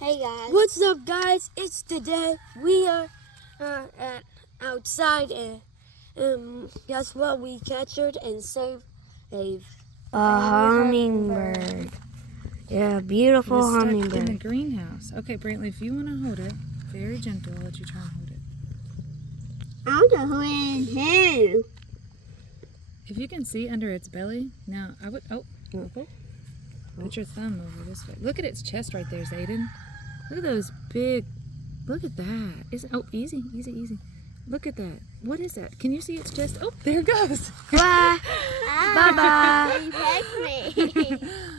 Hey guys. What's up, guys? It's today. We are outside, and guess what? We captured and saved a hummingbird. Yeah, beautiful Stuck hummingbird. in the greenhouse. Okay, Brantley, if you want to hold it, very gentle, I'll let you try and hold it. I don't know who is who. If you can see under its belly, now I would. Put your thumb over this way. Look at its chest right there, Zayden. Look at those big. Look at that. Easy. Look at that. What is that? Can you see its chest? Oh, there it goes. Bye. Bye-bye. You text me.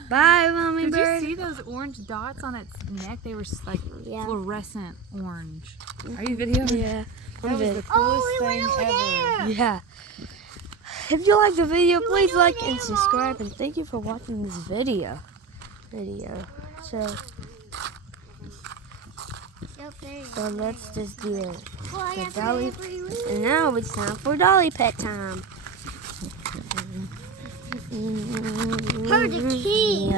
Bye, Did hummingbird. you see those orange dots on its neck? They were like fluorescent orange. Are you videoing? Yeah. That was the coolest thing ever. Yeah. If you like the video, please like and subscribe, and thank you for watching this video. So let's just do it. The dolly, and now it's time for dolly pet time. Her the key.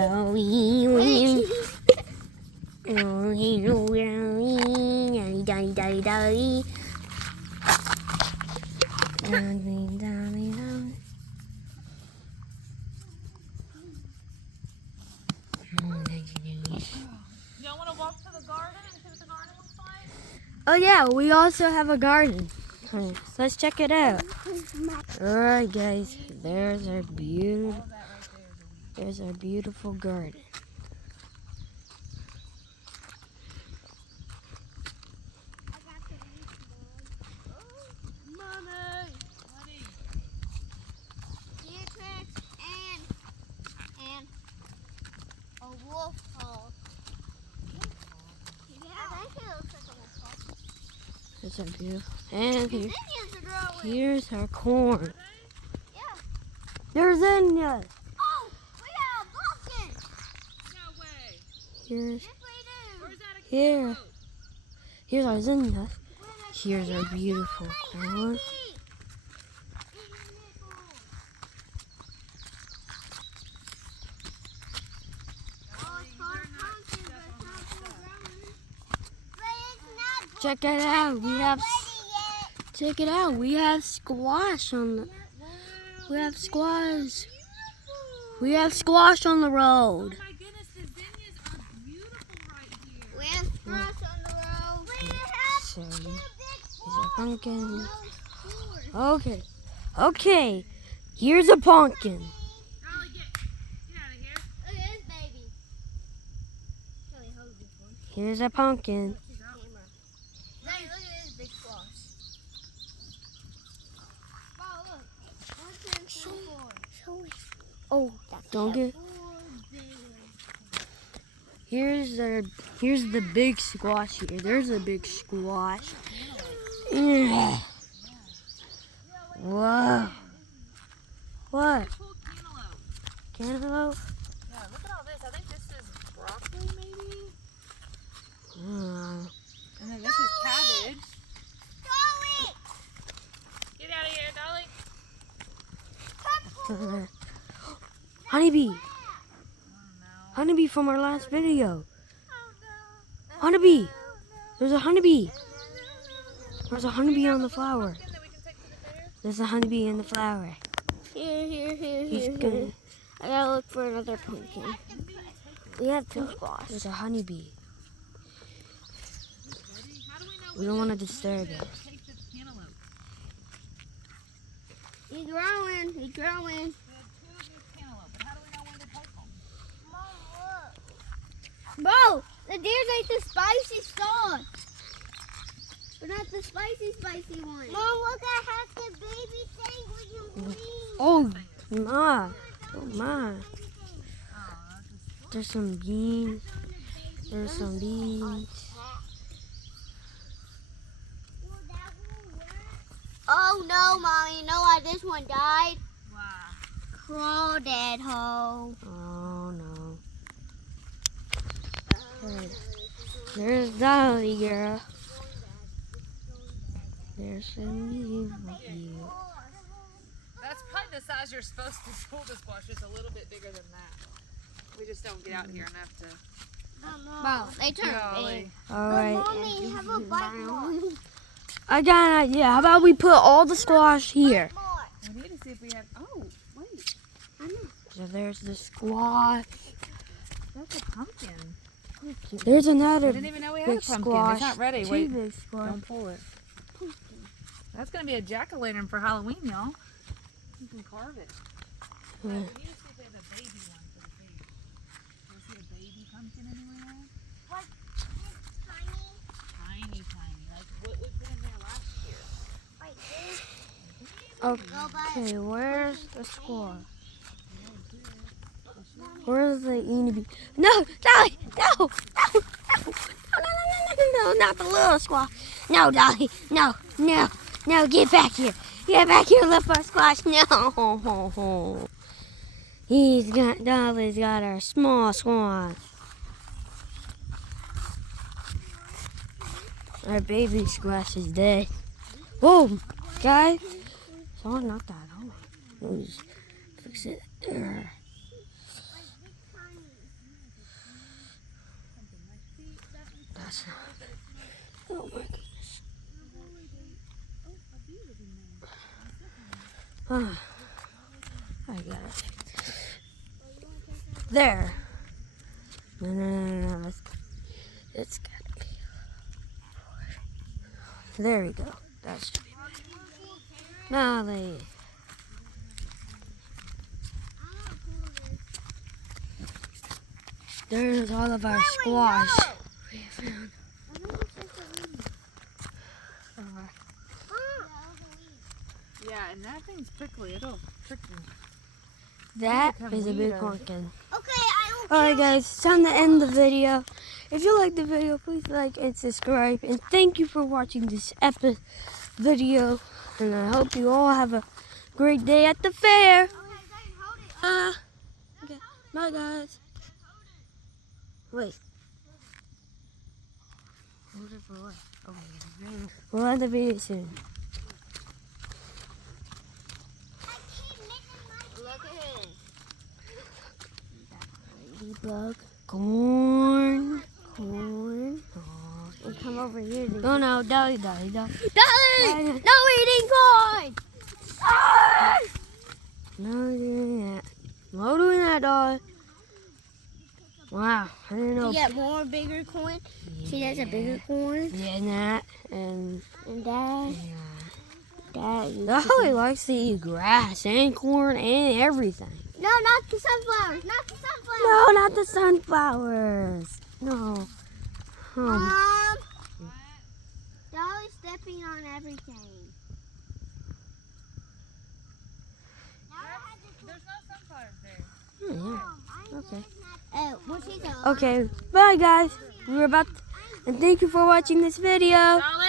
Y'all want to walk to the garden and see what the garden looks like? Oh yeah, we also have a garden. So let's check it out. Alright guys, there's our beautiful garden. And a wolf hole. Yeah, I think it looks like a wolf hole. It's our beautiful. And Zinnias are growing. here's our corn. Yeah. There's zinnias. Oh, we got a pumpkin. No way. Here's Yes, we do. Where's that? here. Here's our zinnias. Here's our beautiful corn. Check it out. Check it out. We have squash on the. We have squash. We have squash on the road. Oh my goodness, the zinnias are beautiful right here. We have squash on the road. We have So, two these big are pumpkins. fours. Okay. Okay. Here's a pumpkin. Dolly, get out of here. Look at this baby. Kelly, hold this one. Here's a pumpkin. Camera. Daddy, look at this big squash. Wow, look. Show me. Oh, don't get. Four big ones. Here's the big squash here. There's a big squash. Yeah. Whoa. What? Cool cantaloupe. Cantaloupe? Yeah, look at all this. I think this is broccoli, maybe? Oh. And then this is cabbage. Dolly! Get out of here, Dolly. Honeybee. Oh, no. Honeybee from our last video. Honeybee. There's a honeybee. There's a honeybee on the flower. Pumpkin that we can take to the fair? There's a honeybee in the flower. Here. He's good. I gotta look for another pumpkin. We have two squash. There's a honeybee. How do we know We don't want to disturb it. take this cantaloupe? He's growing. We have two of these cantaloupe, but how do we know when to take them? Bro, the deers ate the spicy sauce. But not the spicy one. Mom, look at how the baby thing with your wings. Oh, my. Oh, my. There's some beans. There's some beans. Oh no, Mommy, you know why this one died? Wow. Crawdad hole. Oh, no. Good. There's Dolly, girl. There's some view. That's probably the size you're supposed to pull the squash, just a little bit bigger than that. We just don't get out here enough to Bro, they turn Golly. big. All But right. Mommy, have a bite more. I got an idea. How about we put all the squash here? We need to see if we have. Oh, wait. So there's the squash. That's a pumpkin. There's I another didn't even know we had big a pumpkin. squash. It's not ready. Two Wait. big squash. Don't pull it. That's going to be a jack-o'-lantern for Halloween, y'all. You can carve it. Yeah. We need to see if we have a baby one for the baby. Do you see a baby pumpkin anywhere? Tiny. Like what we put in there last year. Okay, where's the squash? Where's the eeny bee? No, Dolly! No! No, not the little squash. No, Dolly. No. Get back here. Get back here, little squash. No. Dolly's got our small squash. Our baby squash is dead. Whoa, guys. So not that. Oh, let's fix it there. That's not. Oh my goodness. I got it. There. No. It's gotta be. There we go. That should be better. Molly. There's all of our squash. We found. Yeah, and that thing's prickly. It'll prick you. That Become is a big weirder. pumpkin. Okay, I will Alright guys, it's time to end the video. If you like the video, please like and subscribe. And thank you for watching this epic video. And I hope you all have a great day at the fair. Okay. Bye guys. Wait. Hold it for what? Okay. We'll end the video soon. Look at it. Ladybug. Corn. And come over here. Oh no, Dolly. Dolly! No. No eating corn! No doing that. No doing that, Dolly. Wow, I didn't know. You get more bigger corn. See, that's a bigger corn. Yeah, and that, and Dad. Dad. Dolly likes to eat grass and corn and everything. No, not the sunflowers. Not the sunflowers. No, not the sunflowers. No. Mom. Dolly's stepping on everything. There's no sunflowers there. Yeah. Okay. What's he doing? Okay. Bye, guys. And thank you for watching this video. Dolly!